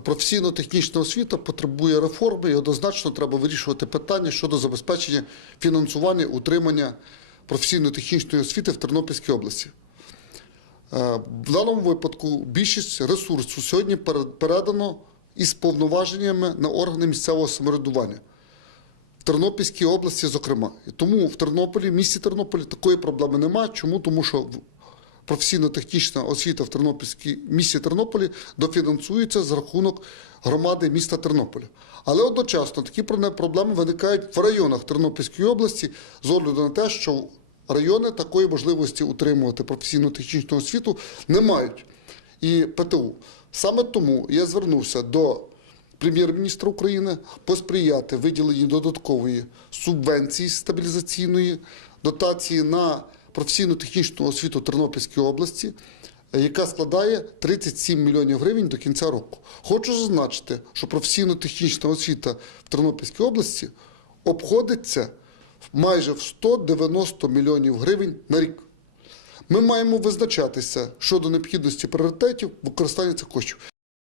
професійно-технічна освіта потребує реформи і однозначно треба вирішувати питання щодо забезпечення фінансування утримання професійно-технічної освіти в Тернопільській області. Е, В даному випадку більшість ресурсу сьогодні передано із повноваженнями на органи місцевого самоврядування. В Тернопільській області, зокрема. І тому в Тернополі, в місті Тернополі такої проблеми немає. Чому? Тому що професійно-технічна освіта в Тернопільській місті Тернополі дофінансується за рахунок громади міста Тернополя. Але одночасно такі проблеми виникають в районах Тернопільської області з огляду на те, що райони такої можливості утримувати професійно-технічну освіту не мають. І ПТУ. Саме тому я звернувся до прем'єр-міністра України посприяти виділенні додаткової субвенції стабілізаційної дотації на професійно-технічну освіту Тернопільської області, е, яка складає 37 мільйонів гривень до кінця року. Хочу зазначити, що професійно-технічна освіта в Тернопільській області обходиться майже в 190 мільйонів гривень на рік. Ми маємо визначатися щодо необхідності пріоритетів використання цих коштів.